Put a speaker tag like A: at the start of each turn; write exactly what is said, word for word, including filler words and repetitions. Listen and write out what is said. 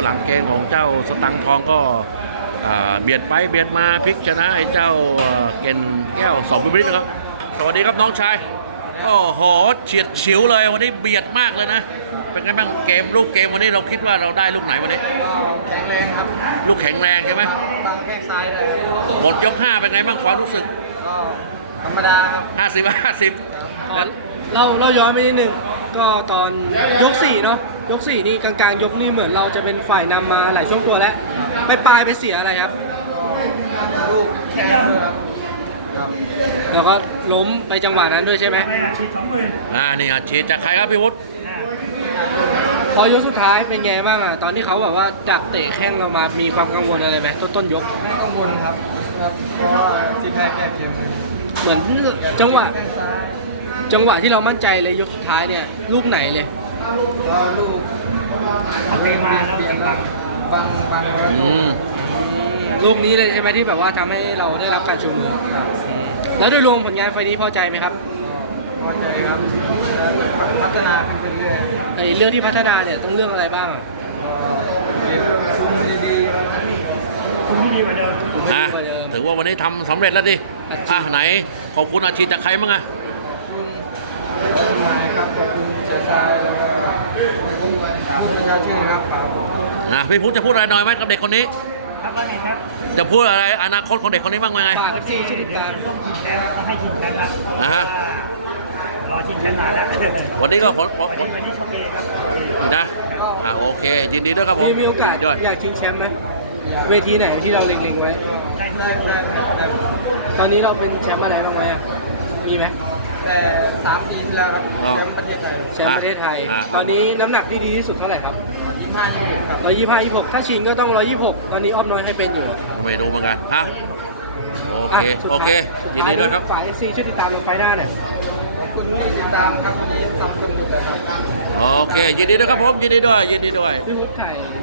A: หลังเกมของเจ้าสตังค์ทองก็อ่าเบียดไปเบียดมาพลิกชนะไอ้เจ้าเกณฑ์แก้วสองบิบนะครับสวัสดีครับน้องชายโอ้โหเฉียดฉิวเลยวันนี้เบียดมากเลยนะเป็นไงบ้างเกมลูกเกมวันนี้เราคิดว่าเราได้ลูกไหนวันนี้
B: ก็แข็งแรงครับ
A: ลูกแข็งแรงใช่ไหม
B: บางแข้งซ้ายเลยครับ
A: หมดยกห้าเป็นไงบ้างความรู้สึก
B: ก็ธรรมดาครับ
A: ห้าสิบห้าสิบ
C: ขอเราเราย้อนไปนิดนึงก็ตอนยกสี่เนาะยกสี่นี่กลางๆยกนี่เหมือนเราจะเป็นฝ่ายนำมาหลายช่วงตัวแล้วไปปลายไปเสียอะไรครับ
B: ลูกแข้งด้วยครับครับ
C: แล้วก็ล้มไปจังหวะนั้นด้วยใช่ไหม
A: อ่านี่อาชีพจากใครครับพี่วุฒิ
C: พอยกสุดท้ายเป็นไงบ้างอ่ะตอนที่เขาแบบว่าดักเตะแข้งเรามามีความกังวลอะไรไหมต้นต้นยก
B: ไม่กังวลครับครับเพราะว่าที่แพ้แก้เกมเลย
C: เหมือนจังหวะ
B: แข้งซ้าย
C: จังหวะที่เรามั่นใจเลยยกสุดท้ายเนี่ยลูกไหนเลย
B: ก็ลูกเบียดเบียดแล้วบางบางแล้ว
A: อืม
C: ลูกนี้เลยใช่ไหมที่แบบว่าทำให้เราได้รับการชูมือ
B: ครับ
C: แล้วโดยรวมผลงานไฟล์นี้พอใจไหมครับ
B: ก็พอใจครับแล้วพัฒนาขึ้นเรื่อย
C: ไอ้เรื่องที่พัฒนาเนี่ยต้องเรื่องอะไรบ้างอ่ะ
B: ๆก็เก็บคุมดีๆ
C: คุณไม่ดีกว่าเดิม
A: ถือว่าวันนี้ทำสำเร็จแล้วดิ
C: อาชีพ
A: อ่ะไหนขอบคุณอาชีพจากใครบ้างอะ
B: ขอบคุณสมัยครับ ขอบคุณเสียชายแล้วก็พูดประชาชื่นครับป๋า
A: อ่ะพี่พุทธจะพูดอะไรหน่อยไหมกับเด็กคนนี้
D: ครับว่าไงครับ
A: จะพูดอะไรอนาคตของเด็กคนนี้บ้างไหม
C: ฝากเอฟซีช่วยติดตาม
D: แล้วต้องให้ชิงแชมป์ละ
A: อ่าฮะ
D: รอชิงแชมป์นานแล้ว
A: วันนี้ก็ขอขอ
D: วันนี้วันนี้โชคดีครับโอเค
A: นะอ่ะโอเคยินดีด้วยครับผม
C: มีมีโอกาส
A: ด้วย
C: อยากชิงแชมป์ไหมเวทีไหนที่เราเล็งๆไว้
B: ได้ได้ได้ได้
C: ตอนนี้เราเป็นแชมป์อะไรบ้างไหมอ่ะ มีไหม
B: แต่สามปีที่แล้วครับแชมป์ประเทศไทย
C: แชมป์ประเทศไทย ตอนนี้น้ำหนักที่ดีที่สุดเท่าไหร่ครับ
B: ยี่สิบห้ายี่สิบหกครับ
C: ร้อยยี่ห้ายี่หกถ้าชิงก็ต้องร้อยยี่หกตอนนี้อ้อมน้อยให้เป็นอยู่
A: ไม่รู้เหมือนกันฮะโอ
C: อ่ะ
A: เค
C: สุด
A: โอ
C: ท้า
A: เค
C: ยสุด
A: ยิน
C: ท้าย
A: ดีด้วยครับ
C: ฝ่ายเอฟซีช่วยติดตามเราไฟล์หน้าหน่อย
B: ขอบคุณที่ติดตามครับวันนี้ทำสำเร็จเลยครับ
A: โอเคยินดีด้วยครับผมยินดีด้วยยินดีด้วย
C: พี่พุทธไข่